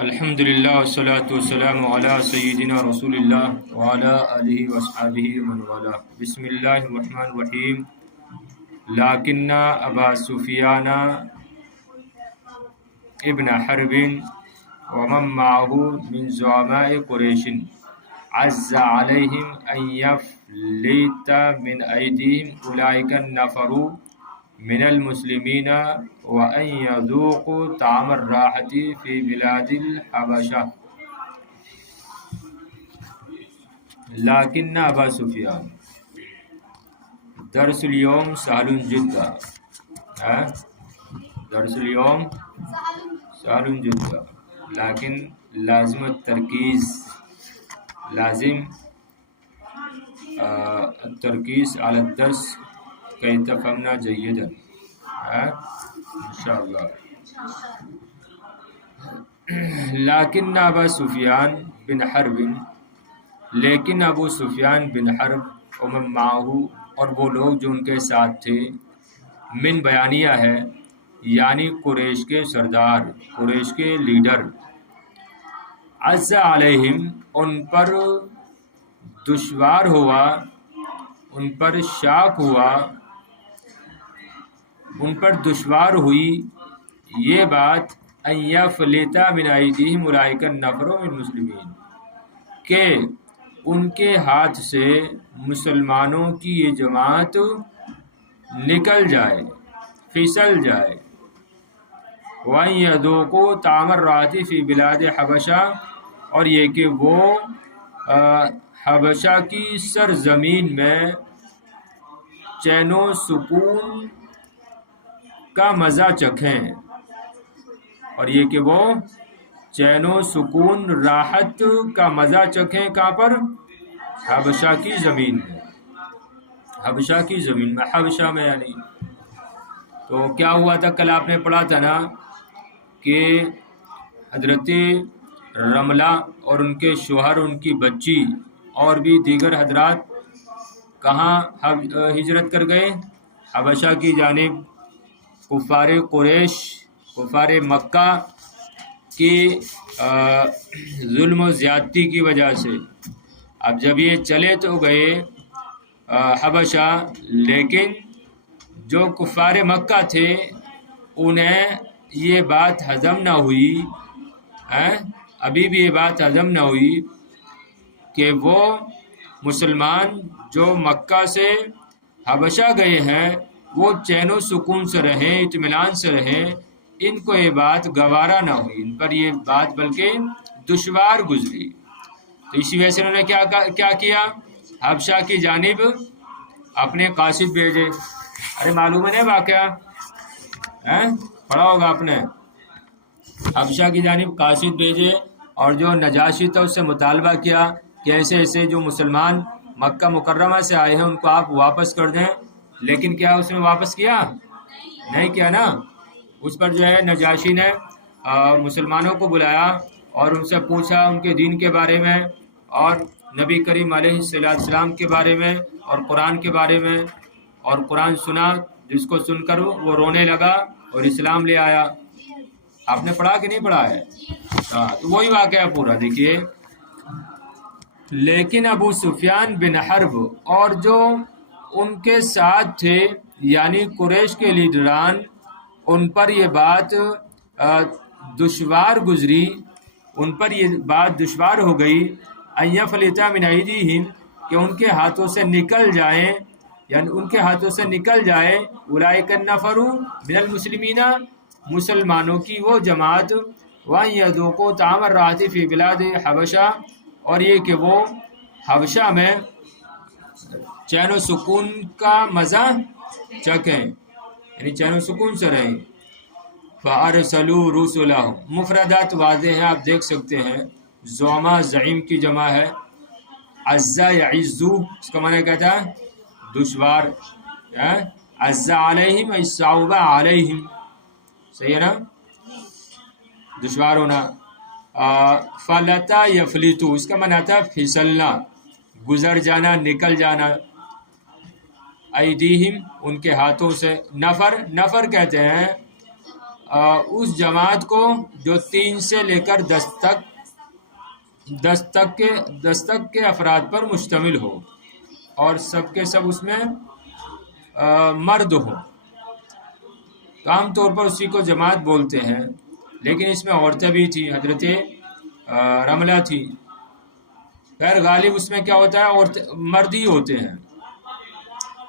الحمدللہ والصلاة والسلام علی سیدنا رسول اللہ وعلی آلہ واصحابہ ومن والاه. بسم اللہ الرحمن الرحیم. لیکن ابا سفیان ابن حرب ومن معه من زعماء قریش عز علیہم ان یفلت من ایدیہم اولئک النفر من المسلمین وان یذوقوا طعم الراحة فی بلاد الحبشہ. لیکن ابا سفیان درس اليوم سهل جدا. درس اليوم سهل جدا لیکن لازم الترکیز، لازم الترکیز على الدرس كي تفهمنا جيدا ان شاء الله. لیکن ابا سفیان بن حرب، لیکن ابو سفیان بن حرب ومن معه، اور وہ لوگ جو ان کے ساتھ تھے، من بیانیہ ہے یعنی قریش کے سردار، قریش کے لیڈر، عز علیہم ان پر دشوار ہوا، ان پر شاق ہوا، ان پر دشوار ہوئی یہ بات ان یفلت من ایدیہم اولئک النفر من المسلمین، کہ ان کے ہاتھ سے مسلمانوں کی یہ جماعت نکل جائے، پھسل جائے. وَأَن يَذُوقُوا طَعْمَ الرَّاحَةِ فِي بِلَادِ حَبَشَہ، اور یہ کہ وہ حبشہ کی سرزمین میں چین و سکون کا مزہ چکھیں، اور یہ کہ وہ چین و سکون راحت کا مزہ چکھیں. کہاں پر؟ حبشہ کی زمین میں، حبشہ کی زمین میں، حبشہ میں یعنی. تو کیا ہوا تھا؟ کل آپ نے پڑھا تھا نا کہ حضرت رملہ اور ان کے شوہر، ان کی بچی اور بھی دیگر حضرات کہاں ہجرت کر گئے؟ حبشہ کی جانب. کفار قریش، کفار مکہ کی ظلم و زیادتی کی وجہ سے اب جب یہ چلے تو گئے حبشہ، لیکن جو کفار مکہ تھے انہیں یہ بات ہضم نہ ہوئی، ابھی بھی یہ بات ہضم نہ ہوئی کہ وہ مسلمان جو مکہ سے حبشہ گئے ہیں وہ چین و سکون سے رہیں، اطمینان سے رہیں. ان کو یہ بات گوارا نہ ہوئی، ان پر یہ بات بلکہ دشوار گزری. تو اسی وجہ سے انہوں نے کیا کیا؟ حبشہ کی جانب اپنے قاصد بھیجے. ارے معلوم ہے نا واقعہ، پڑھا ہوگا آپ نے. حبشہ کی جانب قاصد بھیجے اور جو نجاشی تھا اس سے مطالبہ کیا کہ ایسے ایسے جو مسلمان مکہ مکرمہ سے آئے ہیں ان کو آپ واپس کر دیں. لیکن کیا اس نے واپس کیا؟ نہیں کیا نا. اس پر جو ہے نجاشی نے مسلمانوں کو بلایا اور ان سے پوچھا ان کے دین کے بارے میں اور نبی کریم علیہ السلام کے بارے میں اور قرآن کے بارے میں، اور قرآن سنا، جس کو سن کر وہ رونے لگا اور اسلام لے آیا. آپ نے پڑھا کہ نہیں پڑھا ہے؟ تو وہی واقعہ پورا دیکھیے. لیکن ابو سفیان بن حرب اور جو ان کے ساتھ تھے یعنی قریش کے لیڈران، ان پر یہ بات دشوار گزری، ان پر یہ بات دشوار ہو گئی. ان یفلت من ایدیہم، کہ ان کے ہاتھوں سے نکل جائیں، یعنی ان کے ہاتھوں سے نکل جائے اولئک النفر من المسلمین، مسلمانوں کی وہ جماعت. وان یذوقوا طعم الراحة فی بلاد حبشہ، اور یہ کہ وہ حبشہ میں چین و سکون کا مزہ چکھیں، یعنی چین و سکون سے رہیں. فَأَرْسَلُوا رُسُلَهُمْ، مفردات واضح ہیں، آپ دیکھ سکتے ہیں. زعما زعیم کی جمع ہے. عز یعزو، اس کا معنی کہتا ہے دشوار. عز علیہم ای صعب علیہم، صحیح ہے نا، دشوار ہونا. فلتا یفلتو، اس کا معنی تھا پھسلنا، گزر جانا، نکل جانا. ایدیہم، ان کے ہاتھوں سے. نفر کہتے ہیں اس جماعت کو جو 3 سے لے کر 10 تک کے افراد پر مشتمل ہو اور سب کے سب اس میں مرد ہوں. عام طور پر اسی کو جماعت بولتے ہیں، لیکن اس میں عورتیں بھی تھیں. حضرت رملہ تھی. خیر غالب اس میں کیا ہوتا ہے، مرد ہی ہوتے ہیں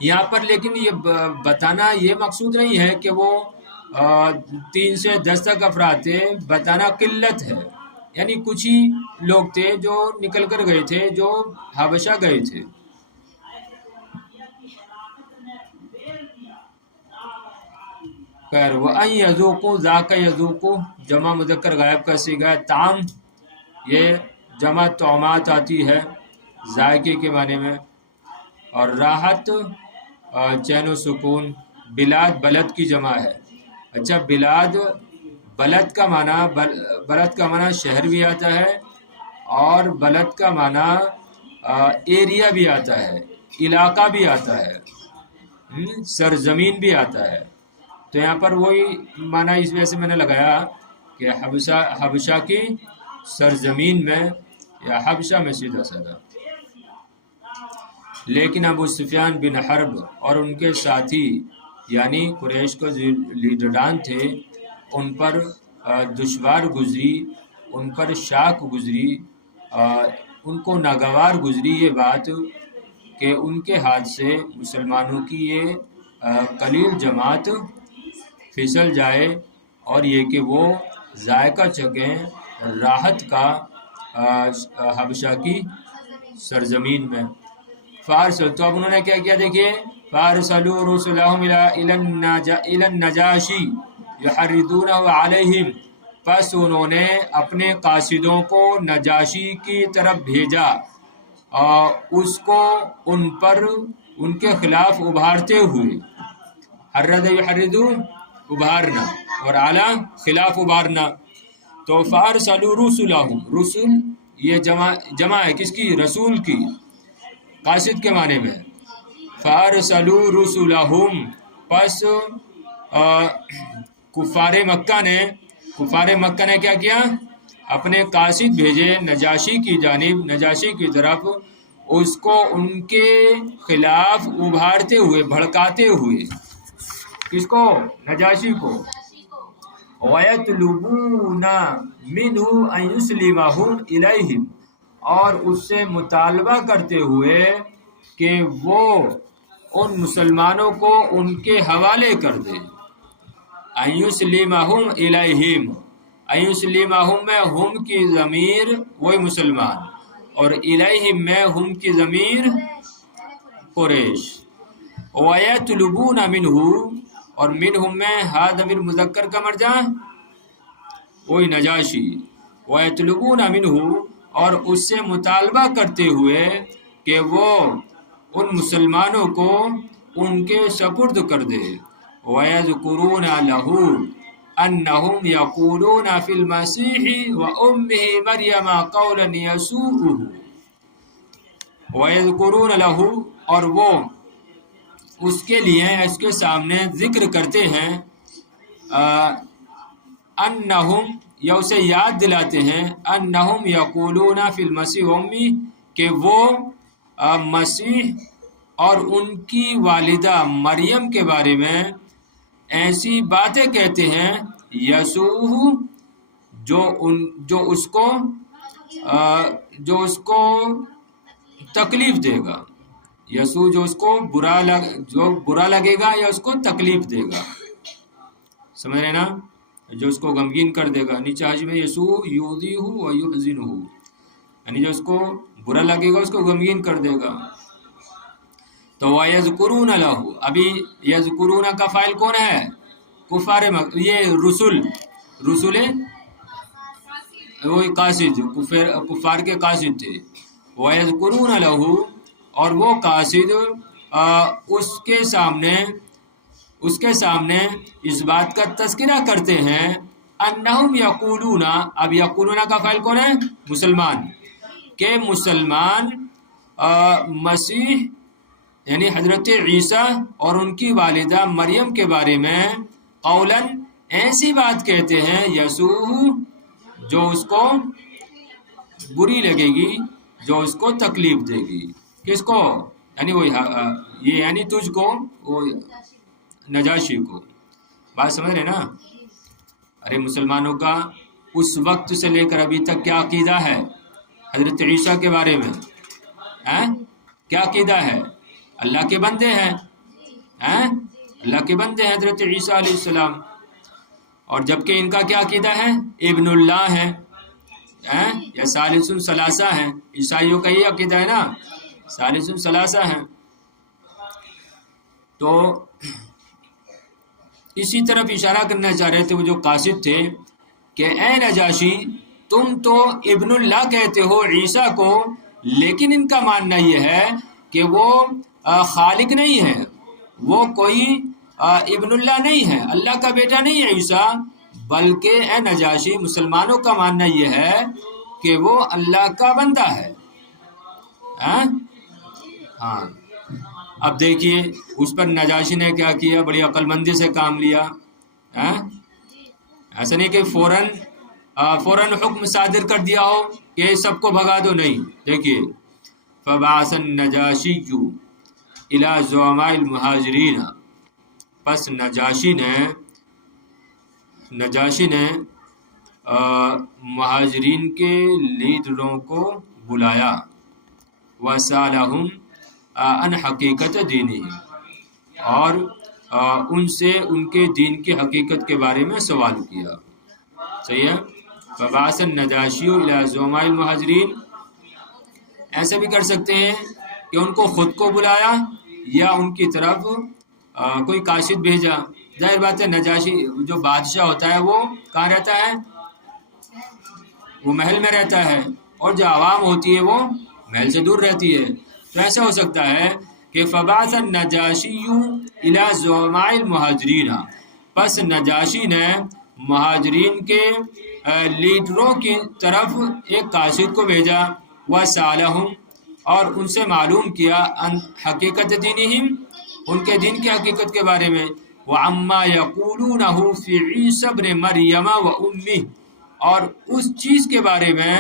یہاں پر. لیکن یہ بتانا یہ مقصود نہیں ہے کہ وہ 3 سے 10 تک افراد تھے. بتانا قلت ہے، یعنی کچھ ہی لوگ تھے جو نکل کر گئے تھے، جو حبشہ گئے تھے. خیر وَأَن يَذُوقُوا ذَاكَ يَذُوقُوا جمع مذکر غائب کا صیغہ ہے. طعام یہ جمع طعمات آتی ہے ذائقے کے معنی میں. اور راحت چین و سکون. بلاد بلد کی جمع ہے. اچھا بلاد بلد کا معنی شہر بھی آتا ہے اور بلد کا معنی ایریا بھی آتا ہے، علاقہ بھی آتا ہے، سرزمین بھی آتا ہے. تو یہاں پر وہی معنی اس وجہ سے میں نے لگایا کہ حبشہ کی سرزمین میں یا حبشہ میں سیدھا سادہ. لیکن ابو سفیان بن حرب اور ان کے ساتھی یعنی قریش کو لیڈران تھے، ان پر دشوار گزری، ان پر شاک گزری، ان کو ناگوار گزری یہ بات کہ ان کے ہاتھ سے مسلمانوں کی یہ قلیل جماعت پھسل جائے اور یہ کہ وہ ذائقہ چکیں راحت کا حبشہ کی سرزمین میں. تو اب انہوں نے کیا کیا دیکھیے، فارسلوا رسلهم الى النجاشی یحرضونہ علیہم. پس انہوں نے اپنے قاصدوں کو نجاشی کی طرف بھیجا، اس کو ان پر ان کے خلاف ابھارتے ہوئے. حرد یحرضو ابھارنا اور اعلی خلاف ابھارنا. تو فارسلوا رسلهم، رسول یہ جمع ہے کس کی، رسول کی، قاصد کے معنی میں. فارسلوا رسلهم، پس کفار مکہ نے کیا کیا، اپنے قاصد بھیجے نجاشی کی جانب، نجاشی کی طرف، اس کو ان کے خلاف ابھارتے ہوئے، بھڑکاتے ہوئے. کس کو، نجاشی کو. وَيَطْلُبُونَ مِنْهُ أَن يُسْلِمَهُمْ إِلَيْهِمْ، اور اس سے مطالبہ کرتے ہوئے کہ وہ ان مسلمانوں کو ان کے حوالے کر دے. أَن يُسْلِمَهُمْ إِلَيْهِمْ، أَن يُسْلِمَهُمْ میں ہم کی ضمیر وہی مسلمان، اور الیہم میں ہم کی ضمیر قریش. وَيَطْلُبُونَ مِنْهُ، اور منہم میں ہا ضمیر مذکر کا مرجع وہی نجاشی. وَيَطْلُبُونَ مِنْهُ، اور اس سے مطالبہ کرتے ہوئے کہ وہ ان مسلمانوں کو ان کے سپرد کر دے. وَيَذْكُرُونَ لَهُ أَنَّهُمْ يَقُولُونَ فِي الْمَسِيحِ وَأُمِّهِ مَرْيَمَ قَوْلًا يَسُوءُهُ. وَيَذْكُرُونَ لَهُ، اور وہ اس کے لیے اس کے سامنے ذکر کرتے ہیں، انہم، یا اسے یاد دلاتے ہیں، انہم یقولون فی المسیح امی، کہ وہ مسیح اور ان کی والدہ مریم کے بارے میں ایسی باتیں کہتے ہیں، یسوع جو اس کو تکلیف دے گا. یسوع جو اس کو برا لگے گا یا اس کو تکلیف دے گا، سمجھ رہے نا، جو اس کو غمگین کر دے گا. نیچے حج میں یسوع یؤذیہ و یحزنہ، یعنی جو اس کو برا لگے گا اس کو غمگین کر دے گا. تو وَيَذْكُرُونَ لَهُ، ابھی یذکرون کا فاعل کون ہے، کفار یہ رسول وہی قاصد، کفار کے قاصد تھے. وَيَذْكُرُونَ لَهُ، اور وہ قاصد اس کے سامنے اس بات کا تذکرہ کرتے ہیں، انہم یقولون، اب یقولون کا فاعل کون ہے، مسلمان، کہ مسلمان مسیح یعنی حضرت عیسیٰ اور ان کی والدہ مریم کے بارے میں قولاً ایسی بات کہتے ہیں یسوہ جو اس کو بری لگے گی، جو اس کو تکلیف دے گی. کس کو؟ یعنی وہ یہ یعنی تجھ کو، وہ نجاشی کو. بات سمجھ رہے نا؟ ارے مسلمانوں کا اس وقت سے لے کر ابھی تک کیا عقیدہ ہے حضرت عیسیٰ کے بارے میں؟ کیا عقیدہ ہے؟ اللہ کے بندے ہیں، اللہ کے بندے ہیں حضرت عیسیٰ علیہ السلام. اور جبکہ ان کا کیا عقیدہ ہے؟ ابن اللہ ہے یا ثالث ثلاثہ ہیں. عیسائیوں کا یہ عقیدہ ہے نا، ثالث ثلاثہ ہیں. تو اسی طرف اشارہ کرنا چاہ رہے تھے وہ جو قاصد تھے کہ اے نجاشی تم تو ابن اللہ کہتے ہو عیسیٰ کو، لیکن ان کا ماننا یہ ہے کہ وہ خالق نہیں ہے، وہ کوئی ابن اللہ نہیں ہے، اللہ کا بیٹا نہیں ہے عیسیٰ، بلکہ اے نجاشی مسلمانوں کا ماننا یہ ہے کہ وہ اللہ کا بندہ ہے. ہاں اب دیکھیے اس پر نجاشی نے کیا کیا، بڑی عقل مندی سے کام لیا. ایسا نہیں کہ فوراً حکم صادر کر دیا ہو کہ سب کو بھگا دو، نہیں. دیکھیے فبعث النجاشی الی زعماء المہاجرین، پس نجاشی نے مہاجرین کے لیڈروں کو بلایا، وسالہم ان حقیقت دینہم، اور ان سے ان کے دین کی حقیقت کے بارے میں سوال کیا. صحیح ہے. فبعث النجاشی الی زعماء المہاجرین، ایسا بھی کر سکتے ہیں کہ ان کو خود کو بلایا یا ان کی طرف کوئی قاصد بھیجا. ظاہر بات ہے نجاشی جو بادشاہ ہوتا ہے وہ کہاں رہتا ہے؟ وہ محل میں رہتا ہے، اور جو عوام ہوتی ہے وہ محل سے دور رہتی ہے. تو ایسا ہو سکتا ہے کہ فبعث النجاشی الی زعماء المہاجرین، پس نجاشی نے مہاجرین کے لیڈروں کی طرف ایک قاصد کو بھیجا، وسالہم، اور ان سے معلوم کیا، ان حقیقت دینہم، ان کے دین کی حقیقت کے بارے میں، وعما یقولونہ فی عیسی ابن مریم وامہ، اور اس چیز کے بارے میں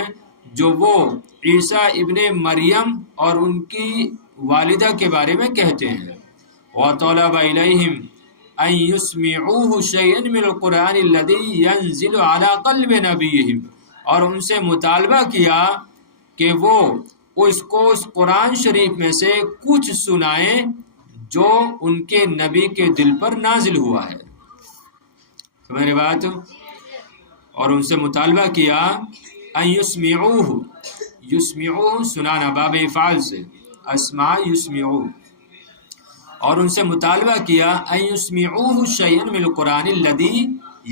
جو وہ عیسیٰ ابن مریم اور ان کی والدہ کے بارے میں کہتے ہیں. وطلب الیہم ان یسمعوہ شیئا من القرآن الذی ینزل علی قلب نبیہم، اور ان سے مطالبہ کیا کہ وہ اس کو اس قرآن شریف میں سے کچھ سنائیں جو ان کے نبی کے دل پر نازل ہوا ہے. سمجھ رہے بات؟ اور ان سے مطالبہ کیا ان یسمعوہ سنانا باب افعال سے، اسماء یسمعوہ، اور ان سے مطالبہ کیا ان یسمعوہ شیئا من القرآن الذی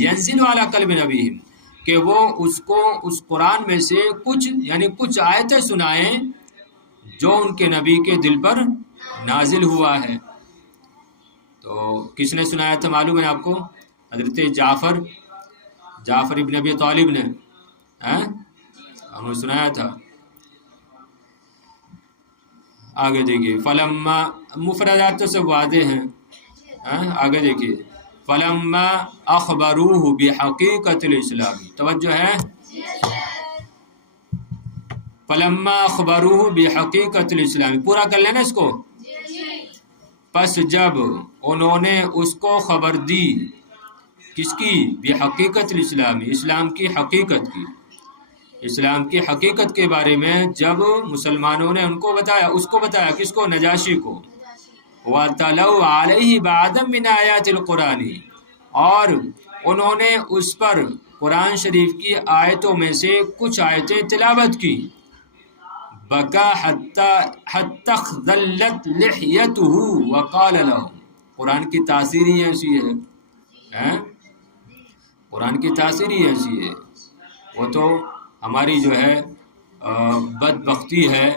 ینزل علی قلب نبیہم، کہ وہ اس کو اس قرآن میں سے کچھ آیتیں سنائیں جو ان کے نبی کے دل پر نازل ہوا ہے. تو کس نے سنایا تھا معلوم ہے آپ کو؟ حضرت جعفر ابن ابی طالب نے ہمیں سنایا تھا. آگے دیکھیے فلما، مفردات تو سب واضح ہیں. آگے دیکھیے فلما اخبروہ بحقیقت الاسلام، توجہ ہے، فلما اخبروہ بحقیقت الاسلام، پورا کر لینا اس کو. پس جب انہوں نے اس کو خبر دی، کس کی؟ بحقیقت الاسلام، اسلام کی حقیقت کی، اسلام کی حقیقت کے بارے میں جب مسلمانوں نے ان کو بتایا، اس کو بتایا، کس کو؟ نجاشی کو. وَتَلَوْا عَلَيْهِ بَعْدًا مِنْ آیَاتِ الْقُرْآنِ، اور انہوں نے اس پر قرآن شریف کی آیتوں میں سے کچھ آیتیں تلاوت کی. بَكَى حَتَّى اخْضَلَّتْ لِحْيَتُهُ وَقَالَ لَهُمْ، قرآن کی تاثیر ہی ایسی ہے، قرآن کی تاثیر ہی ایسی ہے. وہ تو ہماری جو ہے بدبختی ہے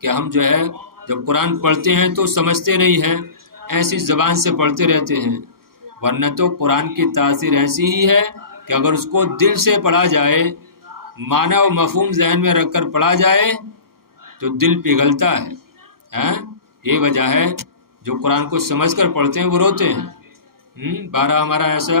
کہ ہم جو ہے جب قرآن پڑھتے ہیں تو سمجھتے نہیں ہیں، ایسی زبان سے پڑھتے رہتے ہیں. ورنہ تو قرآن کی تاثیر ایسی ہی ہے کہ اگر اس کو دل سے پڑھا جائے، معنی و مفہوم ذہن میں رکھ کر پڑھا جائے تو دل پگھلتا ہے. یہ وجہ ہے جو قرآن کو سمجھ کر پڑھتے ہیں وہ روتے ہیں. بارہ ہمارا ایسا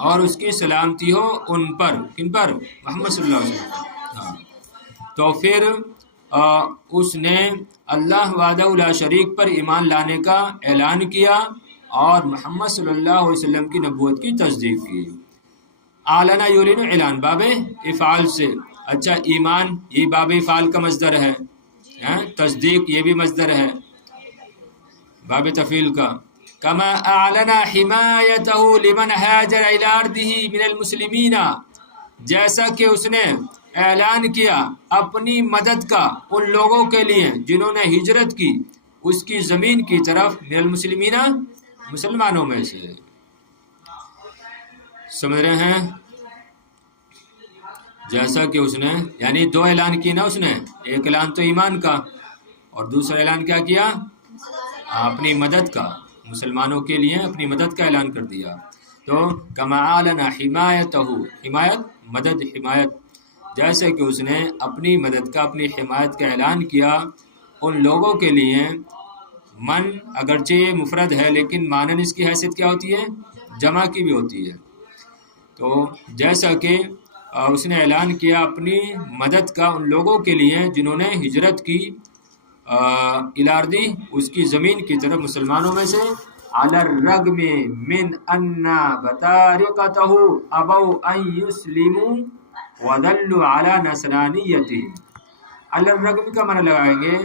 اور اس کی سلامتی ہو ان پر، کن پر؟ محمد صلی اللہ علیہ وسلم. ہاں تو پھر اس نے اللہ وحدہ لا شریک پر ایمان لانے کا اعلان کیا اور محمد صلی اللہ علیہ وسلم کی نبوت کی تصدیق کی. اعلن یعلن اعلان باب افعال سے. اچھا ایمان یہ باب افعال کا مصدر ہے، تصدیق یہ بھی مصدر ہے باب تفعیل کا. کما اعلن حمایتہ لمن ہاجر الی ارضہ من المسلمین، جیسا کہ اس نے اعلان کیا اپنی مدد کا ان لوگوں کے لیے جنہوں نے ہجرت کی اس کی زمین کی طرف، من المسلمین مسلمانوں میں سے. سمجھ رہے ہیں؟ جیسا کہ اس نے یعنی دو اعلان کی نا اس نے، ایک اعلان تو ایمان کا اور دوسرا اعلان کیا کیا؟ اپنی مدد کا، مسلمانوں کے لیے اپنی مدد کا اعلان کر دیا. تو کما اعلن حمایتہ، حمایت مدد حمایت، جیسے کہ اس نے اپنی مدد کا اپنی حمایت کا اعلان کیا ان لوگوں کے لیے. من اگرچہ یہ مفرد ہے لیکن مانن اس کی حیثیت کیا ہوتی ہے؟ جمع کی بھی ہوتی ہے. تو جیسا کہ اس نے اعلان کیا اپنی مدد کا ان لوگوں کے لیے جنہوں نے ہجرت کی الارضی اس کی زمین کی طرف مسلمانوں میں سے، علی الرغم من ان بطارقتہ ابوا ان یسلموا وظلوا علی نصرانیتہم. علی الرغم کا معنی لگائیں گے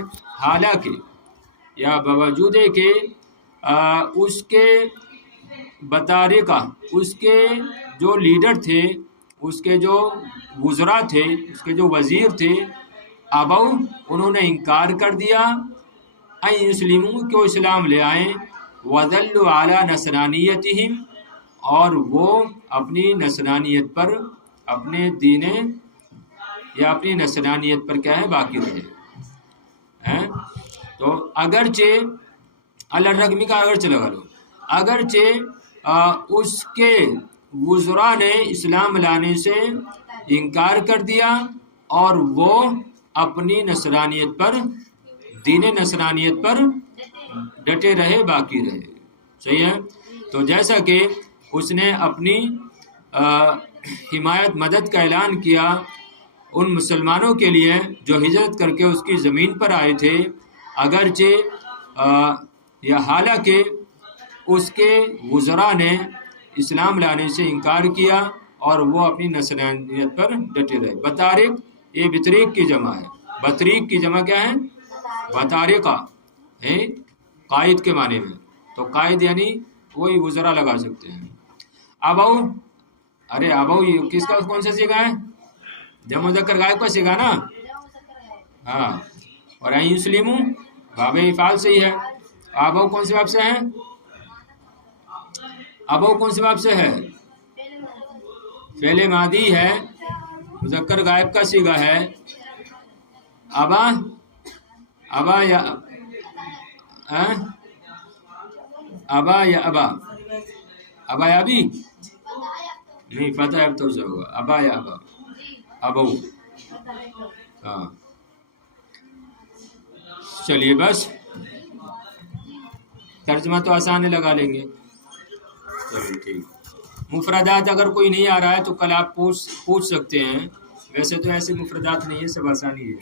حالانکہ یا باوجود کہ اس کے بطارقہ، اس کے جو لیڈر تھے، اس کے جو وزراء تھے، اس کے جو وزیر تھے، ابو انہوں نے انکار کر دیا، ان یسلموا کہ وہ اسلام لے آئیں، وظلوا علی نصرانیتہم اور وہ اپنی نصرانیت پر، اپنے دین یا اپنی نصرانیت پر کیا ہے باقی رہے. تو اگرچہ علی الرغم کا اگرچہ لگا لو، اگرچہ اس کے وزراء نے اسلام لانے سے انکار کر دیا اور وہ اپنی نصرانیت پر، دین نصرانیت پر ڈٹے رہے، باقی رہے. صحیح ہے؟ تو جیسا کہ اس نے اپنی حمایت مدد کا اعلان کیا ان مسلمانوں کے لیے جو ہجرت کر کے اس کی زمین پر آئے تھے، اگرچہ یا حالانکہ اس کے وزراء نے اسلام لانے سے انکار کیا اور وہ اپنی نصرانیت پر ڈٹے رہے. بطارق یہ بطریق کی جمع ہے. بطریق کی جمع کیا ہے؟ بطارقہ ہے قائد کے معنی میں. تو قائد یعنی وہی وزراء لگا سکتے ہیں. ابو، ارے ابو یہ کس کا کون سا سیگا ہے؟ جمع مذکر غائب کا سیگا نا. ہاں اور ان یسلموا باب افعال سے ہی ہے. ابو کون سے باب سے ہے؟ ابو کون سے باب سے ہے؟ فعل ماضی ہے، مذکر غائب کا صیغہ ہے. ابا، ابا یا ابا یا ابا، ابا یا ابی نہیں، فتح اب تو سے ہوگا. ابا یا ابا، ابو. ہاں چلیے بس ترجمہ تو آسان ہے، لگا لیں گے. چلیے ٹھیک. مفردات اگر کوئی نہیں آ رہا ہے تو کل آپ پوچھ سکتے ہیں، ویسے تو ایسے مفردات نہیں ہے، سب آسانی ہے.